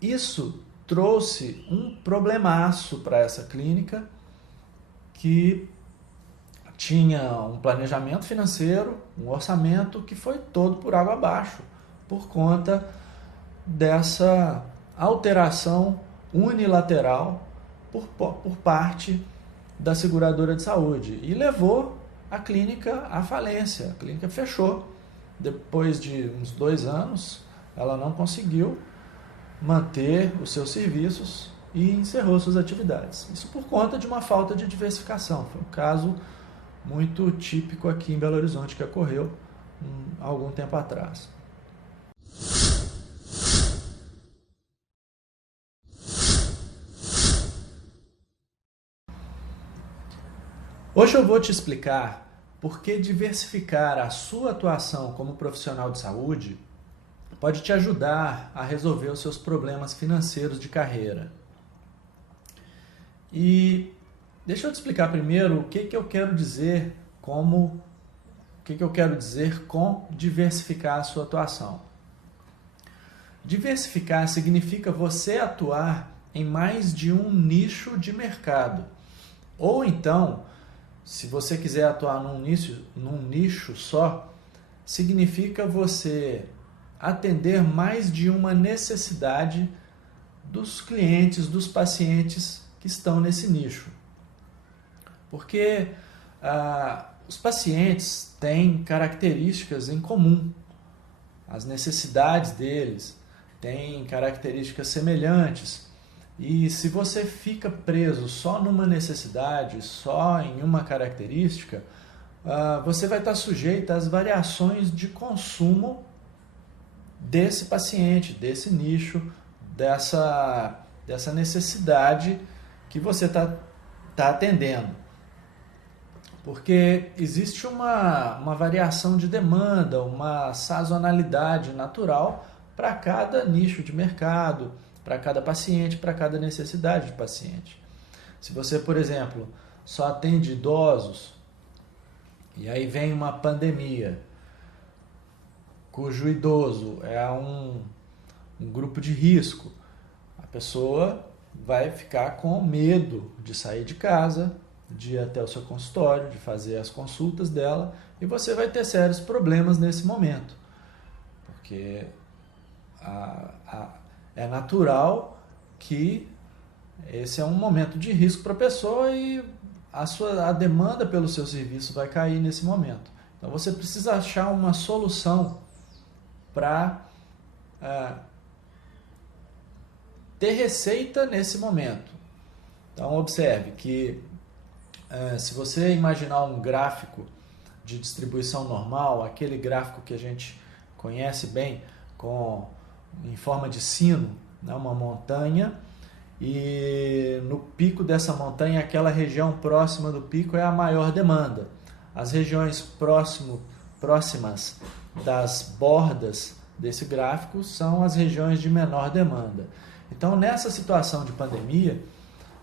isso trouxe um problemaço para essa clínica que tinha um planejamento financeiro, um orçamento que foi todo por água abaixo por conta dessa alteração unilateral por parte da seguradora de saúde e levou a clínica à falência. A clínica fechou. Depois de uns 2 anos, ela não conseguiu manter os seus serviços e encerrou suas atividades. Isso por conta de uma falta de diversificação. Foi um caso muito típico aqui em Belo Horizonte que ocorreu há algum tempo atrás. Hoje eu vou te explicar por que diversificar a sua atuação como profissional de saúde pode te ajudar a resolver os seus problemas financeiros de carreira. E deixa eu te explicar primeiro o que eu quero dizer com diversificar a sua atuação. Diversificar significa você atuar em mais de um nicho de mercado. Ou então, se você quiser atuar num nicho só, significa você atender mais de uma necessidade dos clientes, dos pacientes que estão nesse nicho. Porque os pacientes têm características em comum, as necessidades deles têm características semelhantes. E se você fica preso só numa necessidade, só em uma característica, você vai estar sujeito às variações de consumo desse paciente, desse nicho, dessa necessidade que você está atendendo. Porque existe uma variação de demanda, uma sazonalidade natural para cada nicho de mercado, para cada paciente, para cada necessidade de paciente. Se você, por exemplo, só atende idosos, e aí vem uma pandemia, cujo idoso é um grupo de risco, a pessoa vai ficar com medo de sair de casa, de ir até o seu consultório, de fazer as consultas dela, e você vai ter sérios problemas nesse momento, porque é natural que esse é um momento de risco para a pessoa e a demanda pelo seu serviço vai cair nesse momento. Então você precisa achar uma solução para ter receita nesse momento. Então observe que se você imaginar um gráfico de distribuição normal, aquele gráfico que a gente conhece bem, em forma de sino, né, uma montanha, e no pico dessa montanha, aquela região próxima do pico é a maior demanda. As regiões próximas das bordas desse gráfico são as regiões de menor demanda. Então, nessa situação de pandemia,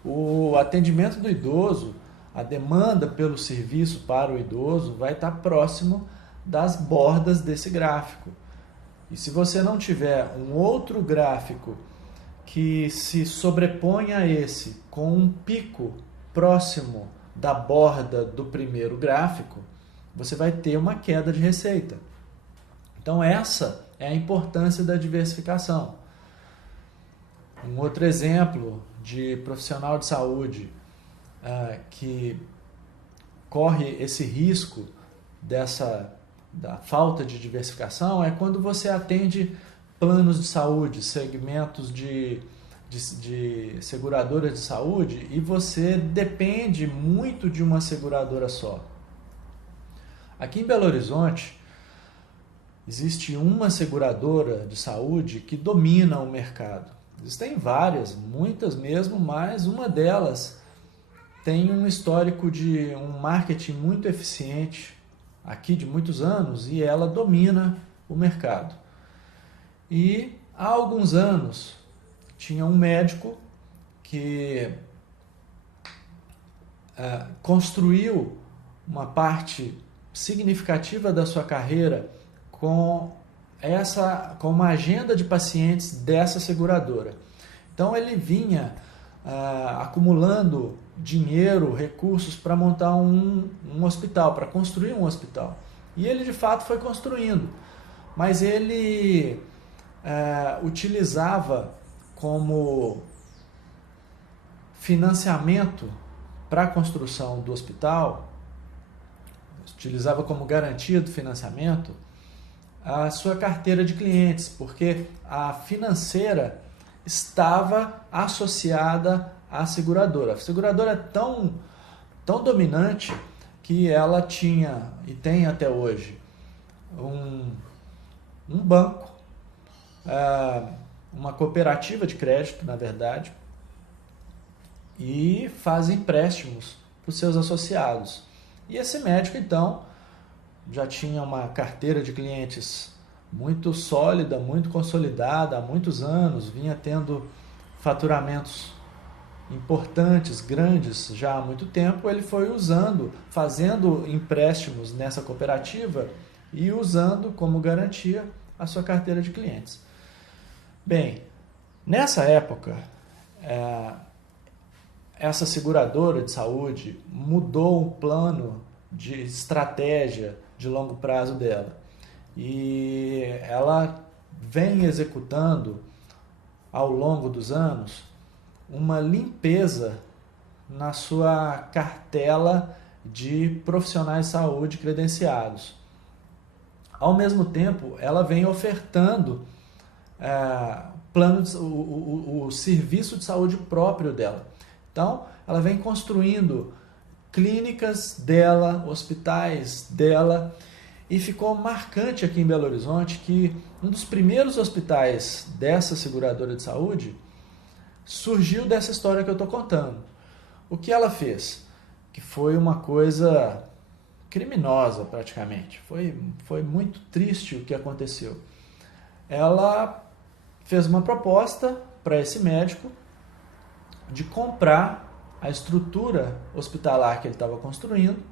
o atendimento do idoso, a demanda pelo serviço para o idoso vai estar próximo das bordas desse gráfico. E se você não tiver um outro gráfico que se sobreponha a esse, com um pico próximo da borda do primeiro gráfico, você vai ter uma queda de receita. Então essa é a importância da diversificação. Um outro exemplo de profissional de saúde que corre esse risco da falta de diversificação é quando você atende planos de saúde, segmentos de seguradoras de saúde e você depende muito de uma seguradora só. Aqui em Belo Horizonte existe uma seguradora de saúde que domina o mercado. Existem várias, muitas mesmo, mas uma delas tem um histórico de um marketing muito eficiente aqui de muitos anos e ela domina o mercado. E há alguns anos tinha um médico que construiu uma parte significativa da sua carreira com com uma agenda de pacientes dessa seguradora. Então ele vinha acumulando dinheiro, recursos para montar um hospital, para construir um hospital. E ele de fato foi construindo, mas ele utilizava como financiamento para a construção do hospital, utilizava como garantia do financiamento a sua carteira de clientes, porque a financeira estava associada à seguradora. A seguradora é tão dominante que ela tinha, e tem até hoje, um banco, uma cooperativa de crédito, na verdade, e faz empréstimos para os seus associados. E esse médico, então, já tinha uma carteira de clientes muito sólida, muito consolidada há muitos anos, vinha tendo faturamentos importantes, grandes já há muito tempo. Ele foi fazendo empréstimos nessa cooperativa e usando como garantia a sua carteira de clientes. Bem, nessa época, essa seguradora de saúde mudou o plano de estratégia de longo prazo dela. E ela vem executando, ao longo dos anos, uma limpeza na sua cartela de profissionais de saúde credenciados. Ao mesmo tempo, ela vem ofertando o serviço de saúde próprio dela. Então, ela vem construindo clínicas dela, hospitais dela, e ficou marcante aqui em Belo Horizonte que um dos primeiros hospitais dessa seguradora de saúde surgiu dessa história que eu estou contando. O que ela fez? Que foi uma coisa criminosa praticamente. Foi muito triste o que aconteceu. Ela fez uma proposta para esse médico de comprar a estrutura hospitalar que ele estava construindo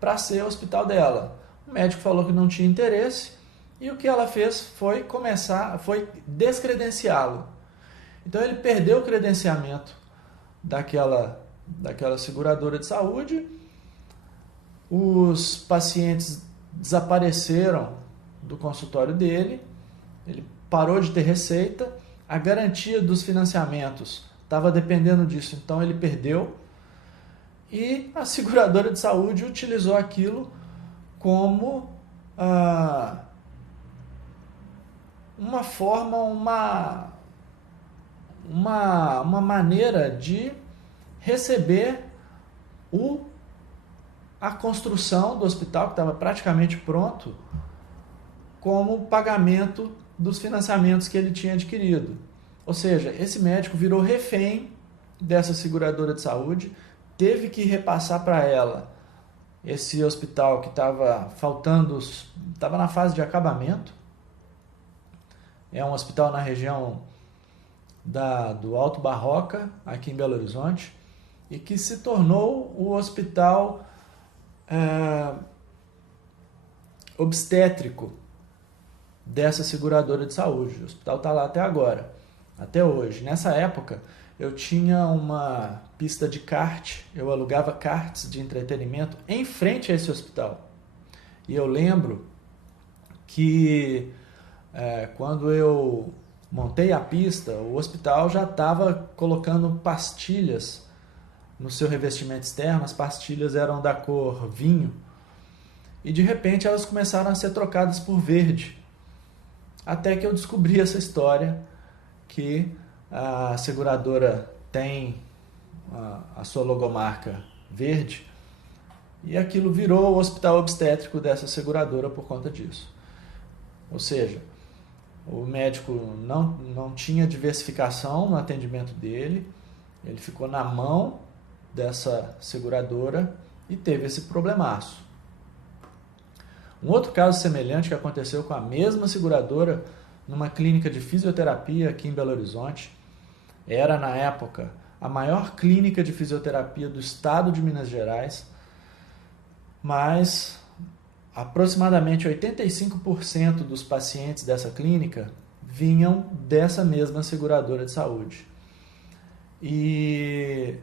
para ser o hospital dela. O médico falou que não tinha interesse e o que ela fez foi descredenciá-lo. Então ele perdeu o credenciamento daquela seguradora de saúde, os pacientes desapareceram do consultório dele, ele parou de ter receita, a garantia dos financiamentos estava dependendo disso, então ele perdeu, e a seguradora de saúde utilizou aquilo como uma forma, uma maneira de receber a construção do hospital, que estava praticamente pronto, como pagamento dos financiamentos que ele tinha adquirido. Ou seja, esse médico virou refém dessa seguradora de saúde, teve que repassar para ela esse hospital que estava na fase de acabamento. É um hospital na região do Alto Barroca, aqui em Belo Horizonte, e que se tornou o hospital obstétrico dessa seguradora de saúde. O hospital está lá até agora, até hoje. Nessa época, eu tinha uma pista de kart, eu alugava karts de entretenimento em frente a esse hospital. E eu lembro que quando eu montei a pista, o hospital já estava colocando pastilhas no seu revestimento externo. As pastilhas eram da cor vinho e de repente elas começaram a ser trocadas por verde. Até que eu descobri essa história, que a seguradora tem a sua logomarca verde e aquilo virou o hospital obstétrico dessa seguradora por conta disso. Ou seja, o médico não tinha diversificação no atendimento dele, ele ficou na mão dessa seguradora e teve esse problemaço. Um outro caso semelhante que aconteceu com a mesma seguradora numa clínica de fisioterapia aqui em Belo Horizonte. Era, na época, a maior clínica de fisioterapia do estado de Minas Gerais, mas aproximadamente 85% dos pacientes dessa clínica vinham dessa mesma seguradora de saúde. E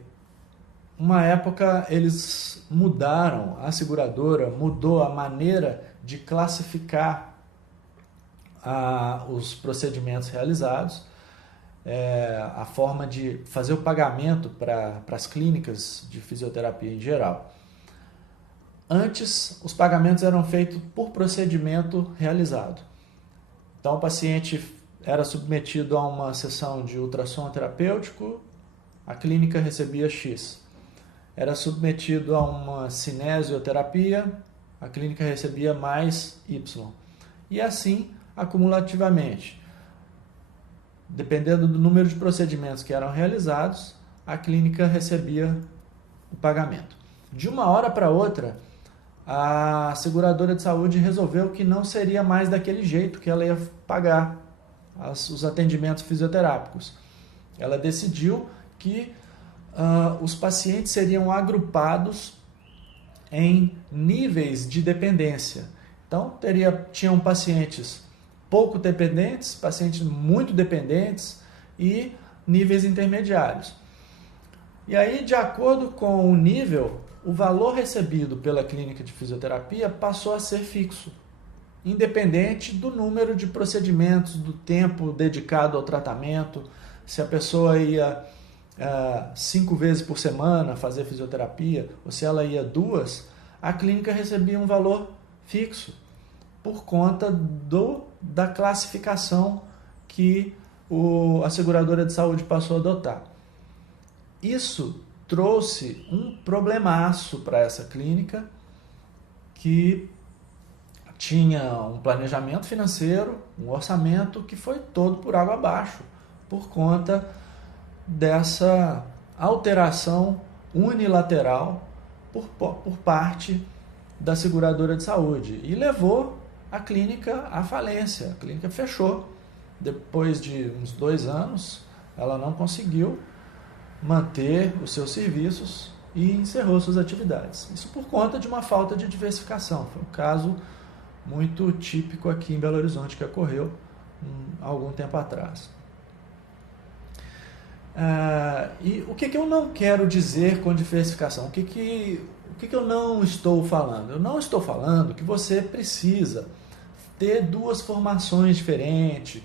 uma época eles mudaram, a seguradora mudou a maneira de classificar os procedimentos realizados, a forma de fazer o pagamento para as clínicas de fisioterapia em geral. Antes, os pagamentos eram feitos por procedimento realizado. Então, o paciente era submetido a uma sessão de ultrassom terapêutico, a clínica recebia X. Era submetido a uma cinesioterapia, a clínica recebia mais Y. E assim, acumulativamente. Dependendo do número de procedimentos que eram realizados, a clínica recebia o pagamento. De uma hora para outra, a seguradora de saúde resolveu que não seria mais daquele jeito que ela ia pagar os atendimentos fisioterápicos. Ela decidiu que os pacientes seriam agrupados em níveis de dependência. Então, tinham pacientes pouco dependentes, pacientes muito dependentes e níveis intermediários. E aí, de acordo com o nível, o valor recebido pela clínica de fisioterapia passou a ser fixo, independente do número de procedimentos, do tempo dedicado ao tratamento. Se a pessoa ia 5 vezes por semana fazer fisioterapia, ou se ela ia 2, a clínica recebia um valor fixo, por conta da classificação que a seguradora de saúde passou a adotar. Isso trouxe um problemaço para essa clínica, que tinha um planejamento financeiro, um orçamento que foi todo por água abaixo, por conta dessa alteração unilateral por parte da seguradora de saúde, e levou a clínica à falência. A clínica fechou. Depois de uns 2 anos, ela não conseguiu manter os seus serviços e encerrou suas atividades. Isso por conta de uma falta de diversificação. Foi um caso muito típico aqui em Belo Horizonte que ocorreu há algum tempo atrás. E o que eu não quero dizer com diversificação? O que eu não estou falando? Eu não estou falando que você precisa ter 2 formações diferentes,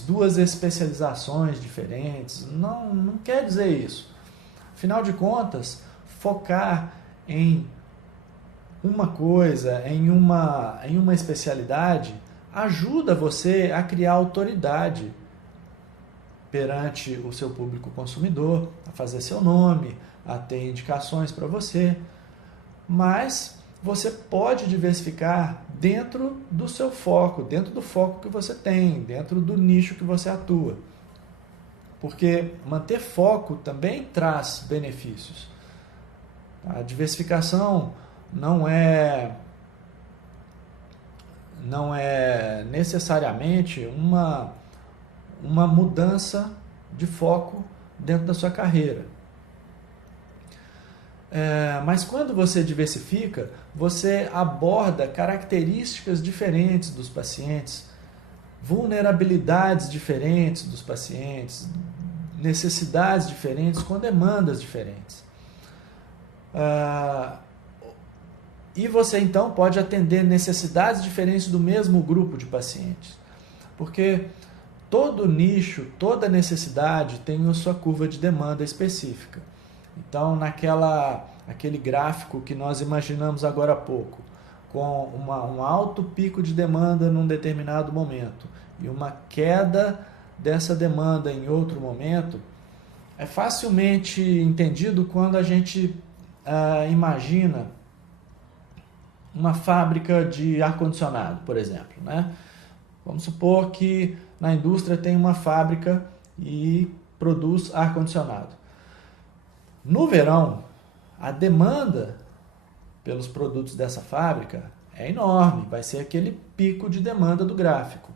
2 especializações diferentes. Não quer dizer isso. Afinal de contas, focar em uma coisa, em uma especialidade, ajuda você a criar autoridade perante o seu público consumidor, a fazer seu nome, a ter indicações para você. Mas você pode diversificar dentro do seu foco, dentro do foco que você tem, dentro do nicho que você atua. Porque manter foco também traz benefícios. A diversificação não é necessariamente uma mudança de foco dentro da sua carreira. Mas quando você diversifica, você aborda características diferentes dos pacientes, vulnerabilidades diferentes dos pacientes, necessidades diferentes, com demandas diferentes. E você então pode atender necessidades diferentes do mesmo grupo de pacientes. Porque todo nicho, toda necessidade tem a sua curva de demanda específica. Então, aquele gráfico que nós imaginamos agora há pouco, com um alto pico de demanda num determinado momento e uma queda dessa demanda em outro momento, é facilmente entendido quando a gente imagina uma fábrica de ar-condicionado, por exemplo, né? Vamos supor que na indústria tem uma fábrica e produz ar-condicionado. No verão, a demanda pelos produtos dessa fábrica é enorme, vai ser aquele pico de demanda do gráfico.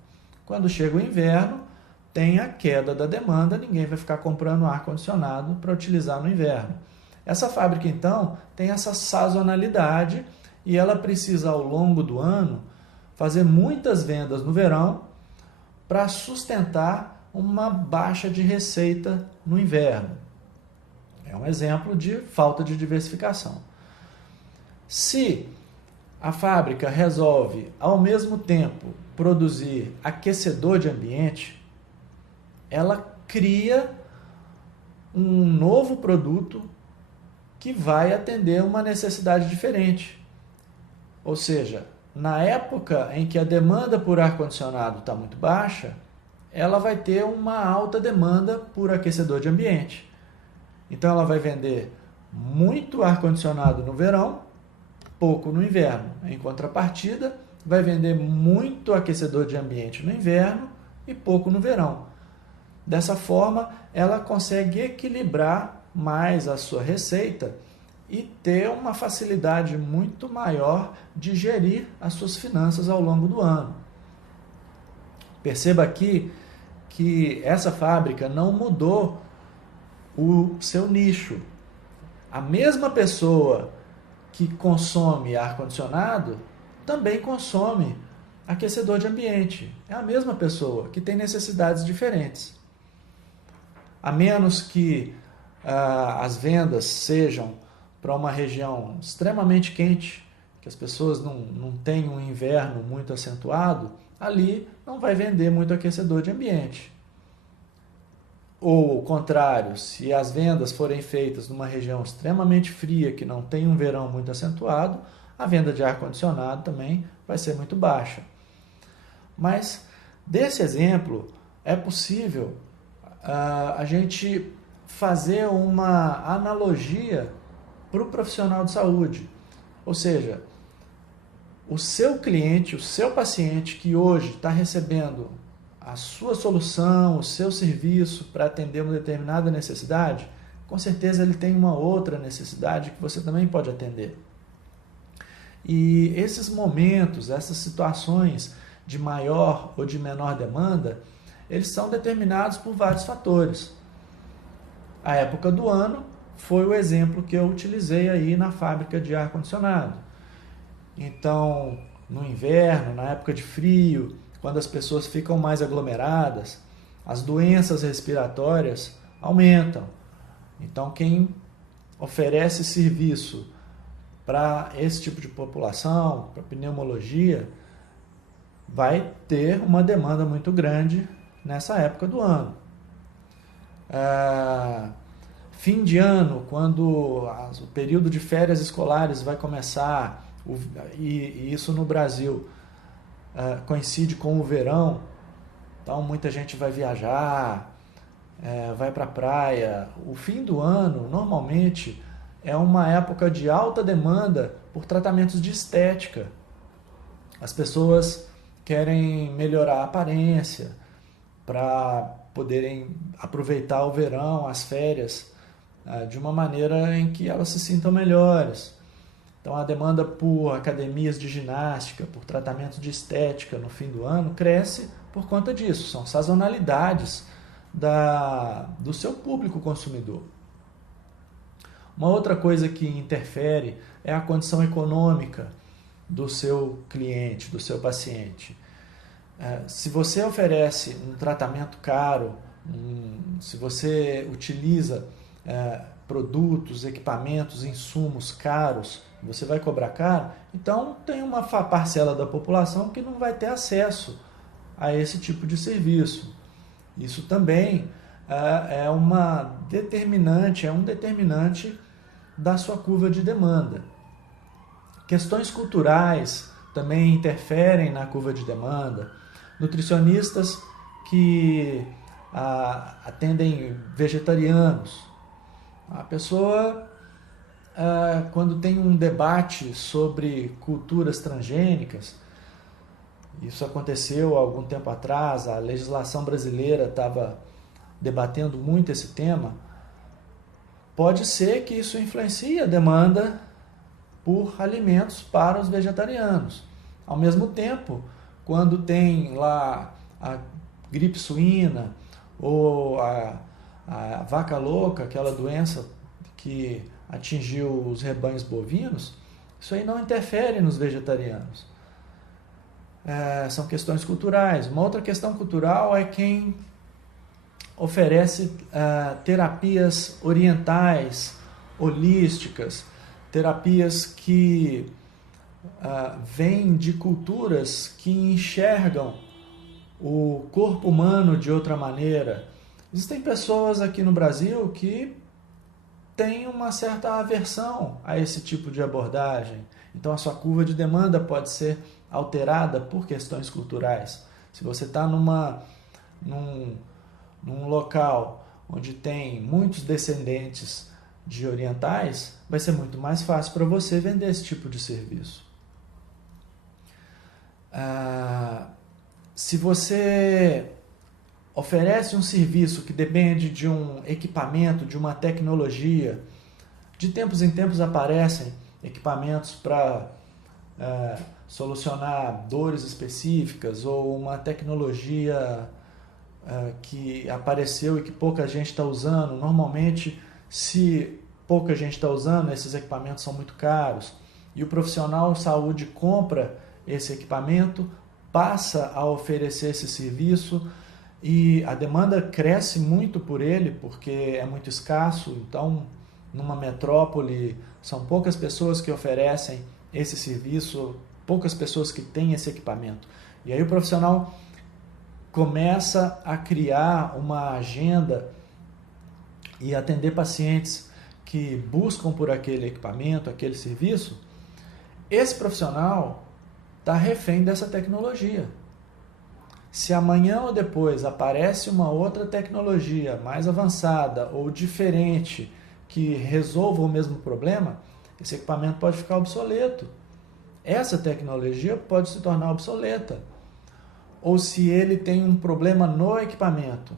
Quando chega o inverno, tem a queda da demanda, ninguém vai ficar comprando ar-condicionado para utilizar no inverno. Essa fábrica, então, tem essa sazonalidade e ela precisa, ao longo do ano, fazer muitas vendas no verão para sustentar uma baixa de receita no inverno. É um exemplo de falta de diversificação. Se a fábrica resolve, ao mesmo tempo, produzir aquecedor de ambiente, ela cria um novo produto que vai atender uma necessidade diferente. Ou seja, na época em que a demanda por ar-condicionado está muito baixa, ela vai ter uma alta demanda por aquecedor de ambiente. Então ela vai vender muito ar-condicionado no verão, pouco no inverno. Em contrapartida, vai vender muito aquecedor de ambiente no inverno e pouco no verão. Dessa forma, ela consegue equilibrar mais a sua receita e ter uma facilidade muito maior de gerir as suas finanças ao longo do ano. Perceba aqui que essa fábrica não mudou o seu nicho. A mesma pessoa que consome ar-condicionado também consome aquecedor de ambiente. É a mesma pessoa que tem necessidades diferentes. A menos que as vendas sejam para uma região extremamente quente, que as pessoas não têm um inverno muito acentuado, ali não vai vender muito aquecedor de ambiente. Ou o contrário, se as vendas forem feitas numa região extremamente fria, que não tem um verão muito acentuado, a venda de ar-condicionado também vai ser muito baixa. Mas desse exemplo é possível a gente fazer uma analogia para o profissional de saúde. Ou seja, o seu cliente, o seu paciente que hoje está recebendo a sua solução, o seu serviço para atender uma determinada necessidade, com certeza ele tem uma outra necessidade que você também pode atender. E esses momentos, essas situações de maior ou de menor demanda, eles são determinados por vários fatores. A época do ano foi o exemplo que eu utilizei aí na fábrica de ar-condicionado. Então, no inverno, na época de frio, quando as pessoas ficam mais aglomeradas, as doenças respiratórias aumentam. Então, quem oferece serviço para esse tipo de população, para pneumologia, vai ter uma demanda muito grande nessa época do ano. Fim de ano, quando o período de férias escolares vai começar, e isso no Brasil coincide com o verão, então muita gente vai viajar, vai para a praia. O fim do ano, normalmente, é uma época de alta demanda por tratamentos de estética. As pessoas querem melhorar a aparência para poderem aproveitar o verão, as férias, de uma maneira em que elas se sintam melhores. Então a demanda por academias de ginástica, por tratamento de estética no fim do ano cresce por conta disso. São sazonalidades do seu público consumidor. Uma outra coisa que interfere é a condição econômica do seu cliente, do seu paciente. Se você oferece um tratamento caro, se você utiliza produtos, equipamentos, insumos caros, você vai cobrar caro, então tem uma parcela da população que não vai ter acesso a esse tipo de serviço. Isso também é um determinante da sua curva de demanda. Questões culturais também interferem na curva de demanda. Nutricionistas que atendem vegetarianos. A pessoa, quando tem um debate sobre culturas transgênicas, isso aconteceu há algum tempo atrás, a legislação brasileira estava debatendo muito esse tema, pode ser que isso influencie a demanda por alimentos para os vegetarianos. Ao mesmo tempo, quando tem lá a gripe suína ou a vaca louca, aquela doença que atingiu os rebanhos bovinos, Isso aí não interfere nos vegetarianos. São questões culturais. Uma outra questão cultural é quem oferece terapias orientais, holísticas, terapias que vêm de culturas que enxergam o corpo humano de outra maneira. Existem pessoas aqui no Brasil que têm uma certa aversão a esse tipo de abordagem. Então a sua curva de demanda pode ser alterada por questões culturais. Se você está num local onde tem muitos descendentes de orientais, vai ser muito mais fácil para você vender esse tipo de serviço. Se você oferece um serviço que depende de um equipamento, de uma tecnologia, de tempos em tempos aparecem equipamentos para solucionar dores específicas, ou uma tecnologia que apareceu e que pouca gente está usando. Normalmente, se pouca gente está usando, esses equipamentos são muito caros, e o profissional de saúde compra esse equipamento, passa a oferecer esse serviço, e a demanda cresce muito por ele, porque é muito escasso. Então, numa metrópole, são poucas pessoas que oferecem esse serviço, poucas pessoas que têm esse equipamento. E aí o profissional começa a criar uma agenda e atender pacientes que buscam por aquele equipamento, aquele serviço. Esse profissional está refém dessa tecnologia. Se amanhã ou depois aparece uma outra tecnologia mais avançada ou diferente que resolva o mesmo problema, esse equipamento pode ficar obsoleto. Essa tecnologia pode se tornar obsoleta. Ou se ele tem um problema no equipamento,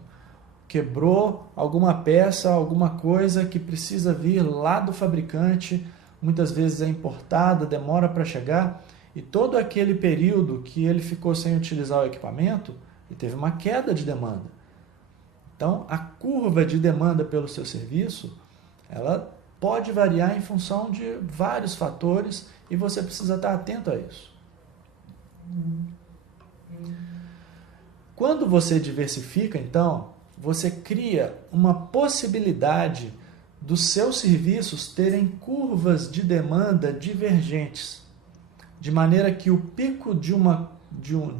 quebrou alguma peça, alguma coisa que precisa vir lá do fabricante, muitas vezes é importada, demora para chegar, e todo aquele período que ele ficou sem utilizar o equipamento, ele teve uma queda de demanda. Então, a curva de demanda pelo seu serviço, ela pode variar em função de vários fatores, e você precisa estar atento a isso. Quando você diversifica, então, você cria uma possibilidade dos seus serviços terem curvas de demanda divergentes, de maneira que o pico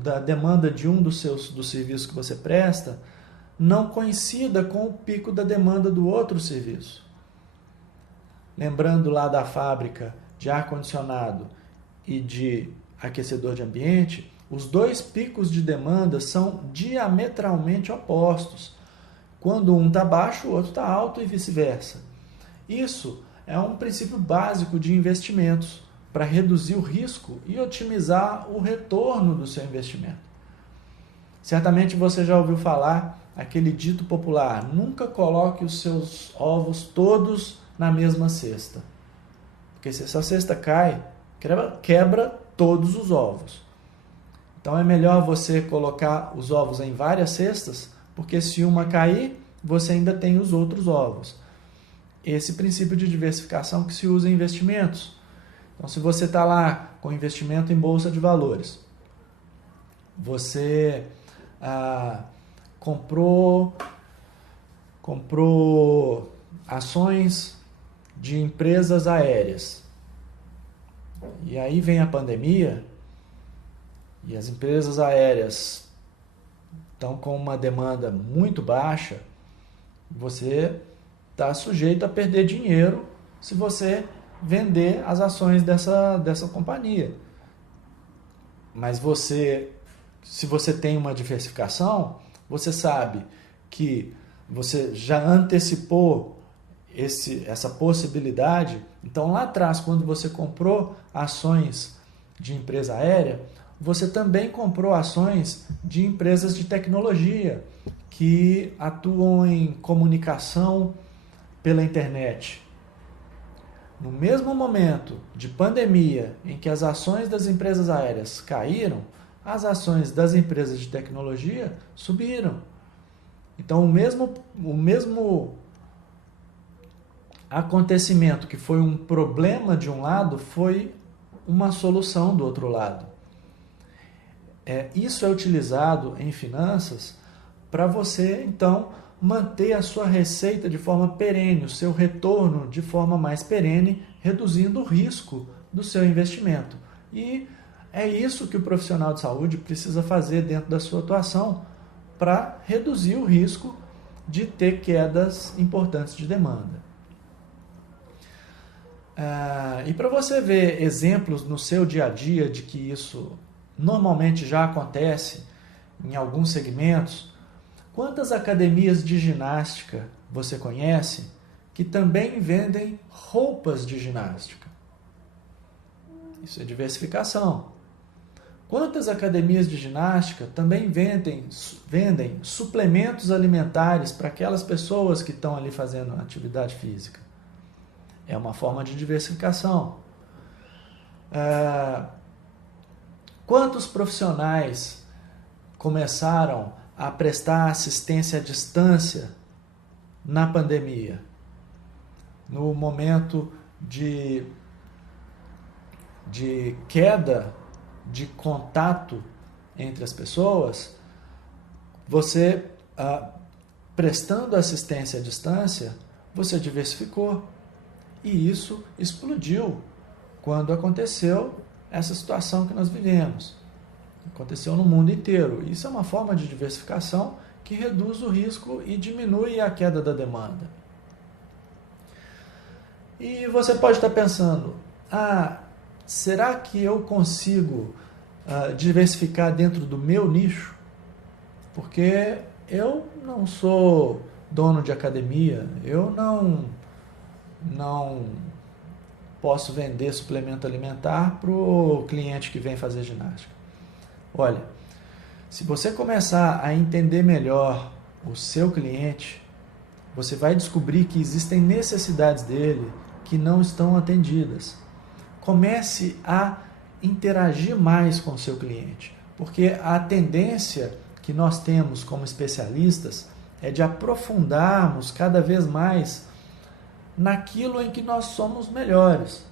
da demanda de um dos serviços que você presta não coincida com o pico da demanda do outro serviço. Lembrando lá da fábrica de ar-condicionado e de aquecedor de ambiente, os dois picos de demanda são diametralmente opostos. Quando um está baixo, o outro está alto, e vice-versa. Isso é um princípio básico de investimentos para reduzir o risco e otimizar o retorno do seu investimento. Certamente você já ouviu falar aquele dito popular: nunca coloque os seus ovos todos na mesma cesta. Porque se essa cesta cai, quebra todos os ovos. Então é melhor você colocar os ovos em várias cestas, porque se uma cair, você ainda tem os outros ovos. Esse princípio de diversificação que se usa em investimentos. Então, se você está lá com investimento em bolsa de valores, você comprou ações de empresas aéreas. E aí vem a pandemia e as empresas aéreas estão com uma demanda muito baixa. Você está sujeito a perder dinheiro se você vender as ações dessa companhia. Mas se você tem uma diversificação, você sabe que você já antecipou essa possibilidade. Então, lá atrás, quando você comprou ações de empresa aérea, você também comprou ações de empresas de tecnologia que atuam em comunicação pela internet. No mesmo momento de pandemia em que as ações das empresas aéreas caíram, as ações das empresas de tecnologia subiram. Então, o mesmo acontecimento que foi um problema de um lado foi uma solução do outro lado. Isso é utilizado em finanças para você, então, manter a sua receita de forma perene, o seu retorno de forma mais perene, reduzindo o risco do seu investimento. E é isso que o profissional de saúde precisa fazer dentro da sua atuação para reduzir o risco de ter quedas importantes de demanda. E para você ver exemplos no seu dia a dia de que isso normalmente já acontece em alguns segmentos, quantas academias de ginástica você conhece que também vendem roupas de ginástica? Isso é diversificação. Quantas academias de ginástica também vendem suplementos alimentares para aquelas pessoas que estão ali fazendo atividade física? É uma forma de diversificação. Quantos profissionais começaram a prestar assistência à distância na pandemia? No momento de queda de contato entre as pessoas, você, prestando assistência à distância, você diversificou. E isso explodiu quando aconteceu essa situação que nós vivemos. Aconteceu no mundo inteiro. Isso é uma forma de diversificação que reduz o risco e diminui a queda da demanda. E você pode estar pensando, será que eu consigo diversificar dentro do meu nicho? Porque eu não sou dono de academia, eu não posso vender suplemento alimentar para o cliente que vem fazer ginástica. Olha, se você começar a entender melhor o seu cliente, você vai descobrir que existem necessidades dele que não estão atendidas. Comece a interagir mais com o seu cliente, porque a tendência que nós temos como especialistas é de aprofundarmos cada vez mais naquilo em que nós somos melhores.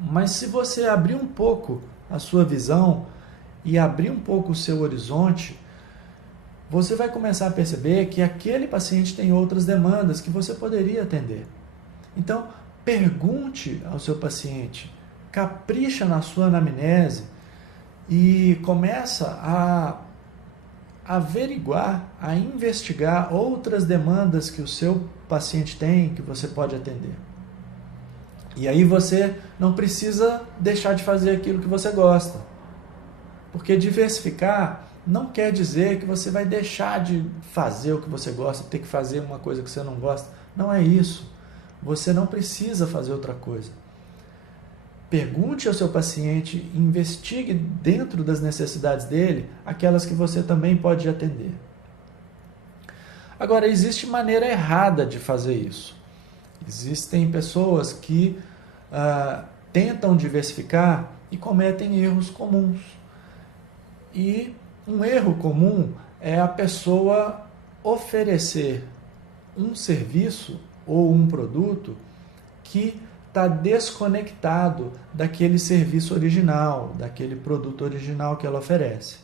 Mas se você abrir um pouco a sua visão e abrir um pouco o seu horizonte, você vai começar a perceber que aquele paciente tem outras demandas que você poderia atender. Então, pergunte ao seu paciente, capricha na sua anamnese e começa a averiguar, a investigar outras demandas que o seu paciente tem, que você pode atender. E aí você não precisa deixar de fazer aquilo que você gosta. Porque diversificar não quer dizer que você vai deixar de fazer o que você gosta, ter que fazer uma coisa que você não gosta. Não é isso. Você não precisa fazer outra coisa. Pergunte ao seu paciente, investigue dentro das necessidades dele aquelas que você também pode atender. Agora, existe maneira errada de fazer isso. Existem pessoas que tentam diversificar e cometem erros comuns. E um erro comum é a pessoa oferecer um serviço ou um produto que está desconectado daquele serviço original, daquele produto original que ela oferece.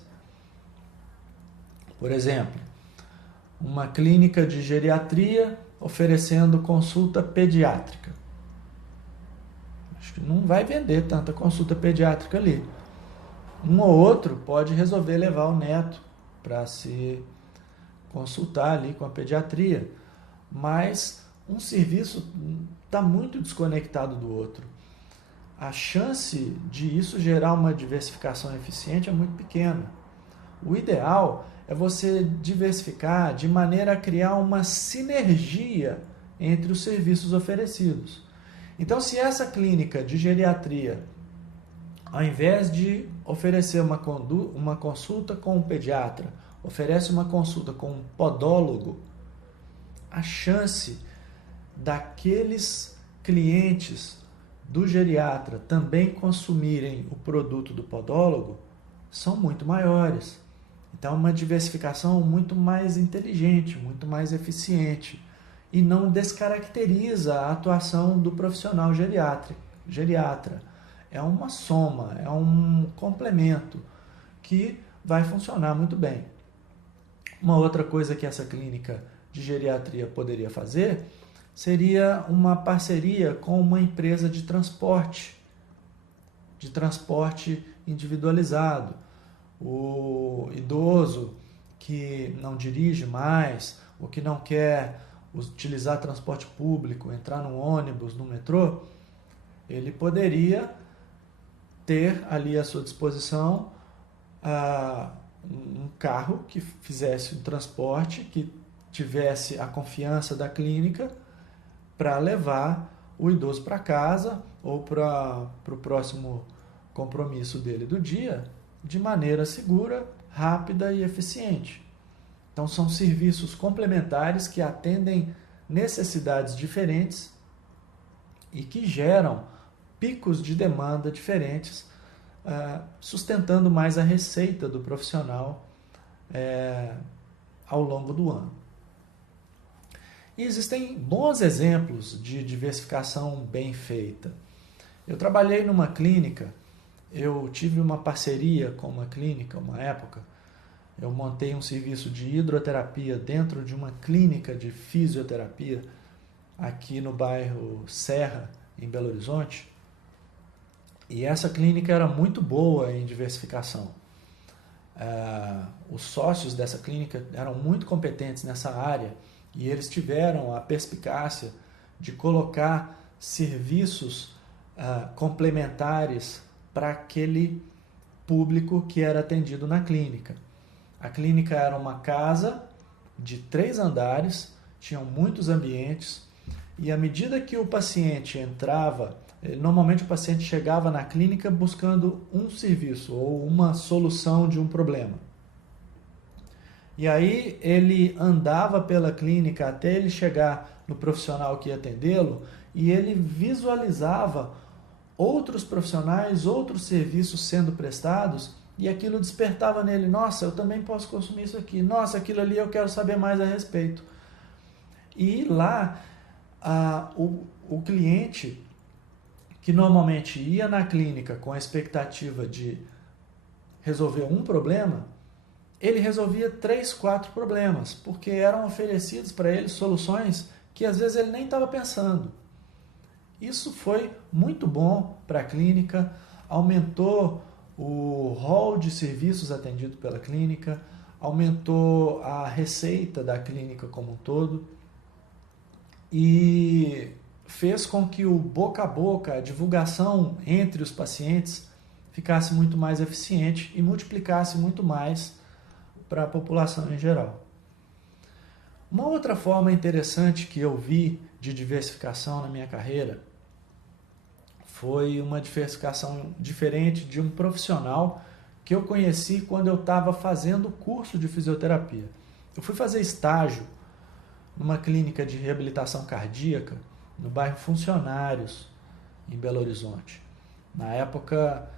Por exemplo, uma clínica de geriatria oferecendo consulta pediátrica. Acho que não vai vender tanta consulta pediátrica ali. Um ou outro pode resolver levar o neto para se consultar ali com a pediatria, mas um serviço está muito desconectado do outro. A chance de isso gerar uma diversificação eficiente é muito pequena. O ideal é você diversificar de maneira a criar uma sinergia entre os serviços oferecidos. Então, se essa clínica de geriatria, ao invés de oferecer uma consulta com um pediatra, oferece uma consulta com um podólogo, a chance daqueles clientes do geriatra também consumirem o produto do podólogo são muito maiores. Então, é uma diversificação muito mais inteligente, muito mais eficiente e não descaracteriza a atuação do profissional geriatra. é uma soma, é um complemento que vai funcionar muito bem. Uma outra coisa que essa clínica de geriatria poderia fazer seria uma parceria com uma empresa de transporte individualizado. O idoso que não dirige mais, ou que não quer utilizar transporte público, entrar no ônibus, no metrô, ele poderia ter ali à sua disposição um carro que fizesse um transporte, que tivesse a confiança da clínica para levar o idoso para casa ou para o próximo compromisso dele do dia, de maneira segura, rápida e eficiente. Então são serviços complementares que atendem necessidades diferentes e que geram picos de demanda diferentes, sustentando mais a receita do profissional ao longo do ano. E existem bons exemplos de diversificação bem feita. Eu trabalhei numa clínica, eu tive uma parceria com uma clínica, uma época. Eu montei um serviço de hidroterapia dentro de uma clínica de fisioterapia aqui no bairro Serra, em Belo Horizonte. E essa clínica era muito boa em diversificação. Os sócios dessa clínica eram muito competentes nessa área e eles tiveram a perspicácia de colocar serviços complementares para aquele público que era atendido na clínica. A clínica era uma casa de 3 andares, tinham muitos ambientes, e à medida que o paciente entrava, normalmente o paciente chegava na clínica buscando um serviço ou uma solução de um problema. E aí ele andava pela clínica até ele chegar no profissional que ia atendê-lo e ele visualizava outros profissionais, outros serviços sendo prestados e aquilo despertava nele, nossa, eu também posso consumir isso aqui, nossa, aquilo ali eu quero saber mais a respeito. E lá o cliente que normalmente ia na clínica com a expectativa de resolver um problema, ele resolvia 3, 4 problemas, porque eram oferecidos para ele soluções que às vezes ele nem estava pensando. Isso foi muito bom para a clínica, aumentou o rol de serviços atendidos pela clínica, aumentou a receita da clínica como um todo e fez com que o boca a boca, a divulgação entre os pacientes ficasse muito mais eficiente e multiplicasse muito mais para a população em geral. Uma outra forma interessante que eu vi de diversificação na minha carreira foi uma diversificação diferente de um profissional que eu conheci quando eu estava fazendo o curso de fisioterapia. Eu fui fazer estágio numa clínica de reabilitação cardíaca no bairro Funcionários, em Belo Horizonte. Na época,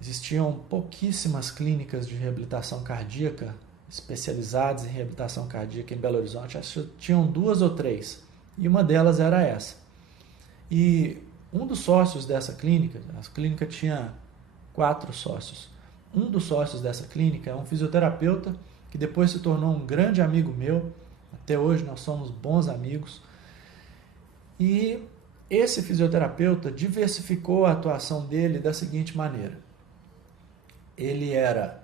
existiam pouquíssimas clínicas de reabilitação cardíaca especializadas em reabilitação cardíaca em Belo Horizonte. Acho que tinham 2 ou 3, e uma delas era essa. E um dos sócios dessa clínica, a clínica tinha 4 sócios, um dos sócios dessa clínica é um fisioterapeuta que depois se tornou um grande amigo meu, até hoje nós somos bons amigos, e esse fisioterapeuta diversificou a atuação dele da seguinte maneira: ele era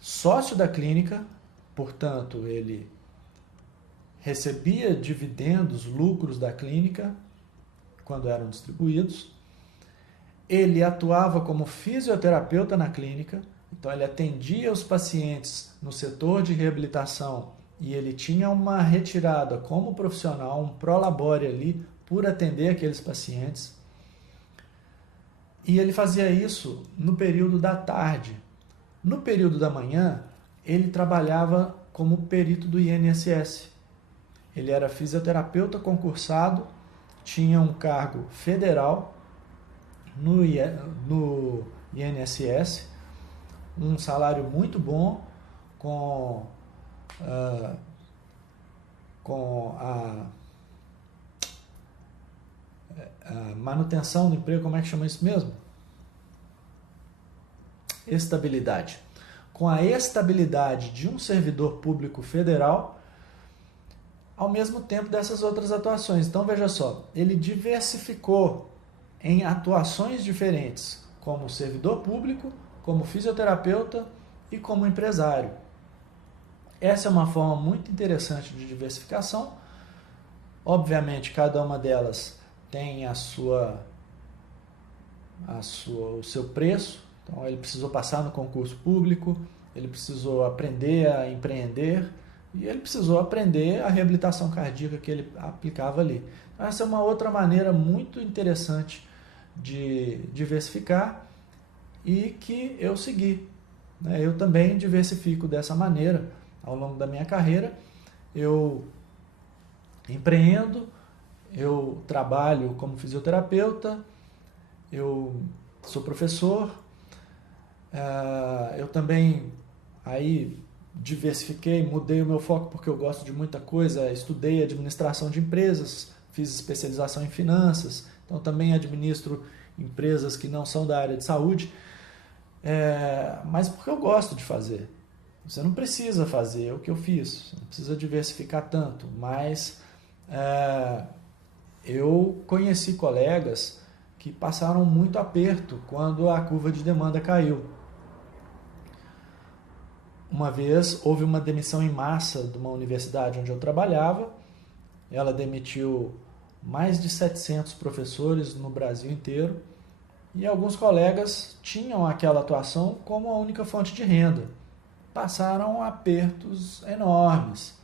sócio da clínica, portanto ele recebia dividendos, lucros da clínica quando eram distribuídos. Ele atuava como fisioterapeuta na clínica, então ele atendia os pacientes no setor de reabilitação e ele tinha uma retirada como profissional, um prolabore ali por atender aqueles pacientes. E ele fazia isso no período da tarde. No período da manhã, ele trabalhava como perito do INSS. Ele era fisioterapeuta concursado, tinha um cargo federal no INSS, um salário muito bom, com manutenção do emprego, como é que chama isso mesmo? Estabilidade. Com a estabilidade de um servidor público federal, ao mesmo tempo dessas outras atuações. Então, veja só, ele diversificou em atuações diferentes, como servidor público, como fisioterapeuta e como empresário. Essa é uma forma muito interessante de diversificação. Obviamente, cada uma delas tem o seu preço. Então, ele precisou passar no concurso público, ele precisou aprender a empreender e ele precisou aprender a reabilitação cardíaca que ele aplicava ali. Então, essa é uma outra maneira muito interessante de diversificar e que eu segui. Eu também diversifico dessa maneira ao longo da minha carreira. Eu empreendo, eu trabalho como fisioterapeuta, eu sou professor, eu também aí diversifiquei, mudei o meu foco porque eu gosto de muita coisa, estudei administração de empresas, fiz especialização em finanças, então também administro empresas que não são da área de saúde, mas porque eu gosto de fazer. Você não precisa fazer o que eu fiz, você não precisa diversificar tanto, mas eu conheci colegas que passaram muito aperto quando a curva de demanda caiu. Uma vez houve uma demissão em massa de uma universidade onde eu trabalhava, ela demitiu mais de 700 professores no Brasil inteiro e alguns colegas tinham aquela atuação como a única fonte de renda. Passaram apertos enormes.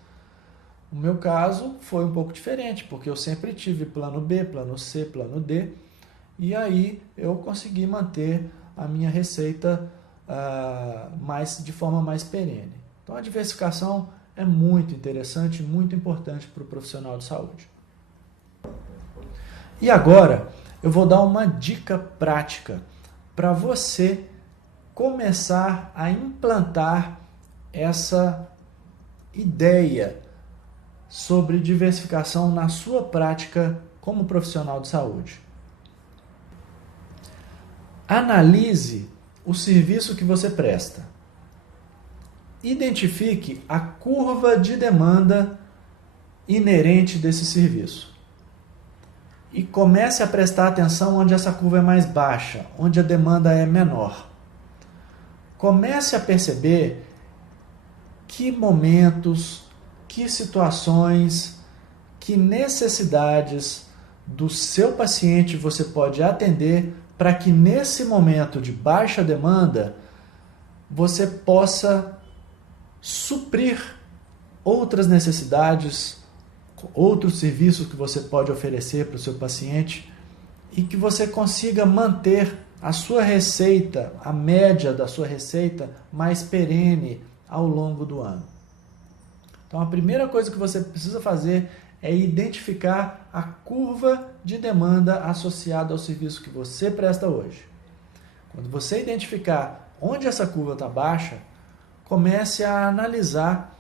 O meu caso foi um pouco diferente, porque eu sempre tive plano B, plano C, plano D, e aí eu consegui manter a minha receita de forma mais perene. Então a diversificação é muito interessante, muito importante para o profissional de saúde. E agora eu vou dar uma dica prática para você começar a implantar essa ideia sobre diversificação na sua prática como profissional de saúde. Analise o serviço que você presta. Identifique a curva de demanda inerente desse serviço. E comece a prestar atenção onde essa curva é mais baixa, onde a demanda é menor. Comece a perceber que momentos, que situações, que necessidades do seu paciente você pode atender para que nesse momento de baixa demanda você possa suprir outras necessidades, outros serviços que você pode oferecer para o seu paciente e que você consiga manter a sua receita, a média da sua receita mais perene ao longo do ano. Então a primeira coisa que você precisa fazer é identificar a curva de demanda associada ao serviço que você presta hoje. Quando você identificar onde essa curva está baixa, comece a analisar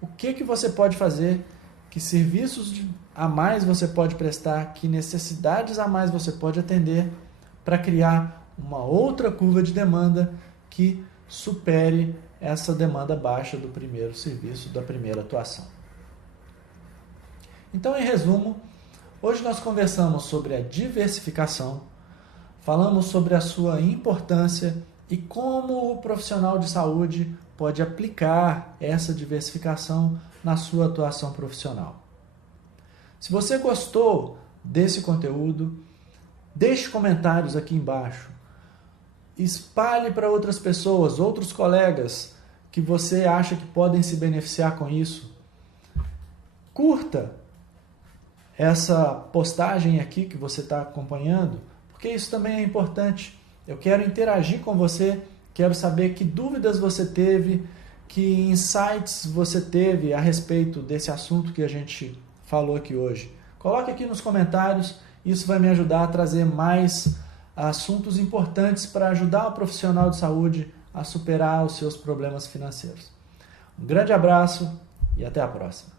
o que você pode fazer, que serviços a mais você pode prestar, que necessidades a mais você pode atender para criar uma outra curva de demanda que supere essa demanda baixa do primeiro serviço, da primeira atuação. Então, em resumo, hoje nós conversamos sobre a diversificação, falamos sobre a sua importância e como o profissional de saúde pode aplicar essa diversificação na sua atuação profissional. Se você gostou desse conteúdo, deixe comentários aqui embaixo. Espalhe para outras pessoas, outros colegas que você acha que podem se beneficiar com isso. Curta essa postagem aqui que você está acompanhando, porque isso também é importante. Eu quero interagir com você, quero saber que dúvidas você teve, que insights você teve a respeito desse assunto que a gente falou aqui hoje. Coloque aqui nos comentários, isso vai me ajudar a trazer mais assuntos importantes para ajudar o profissional de saúde a superar os seus problemas financeiros. Um grande abraço e até a próxima.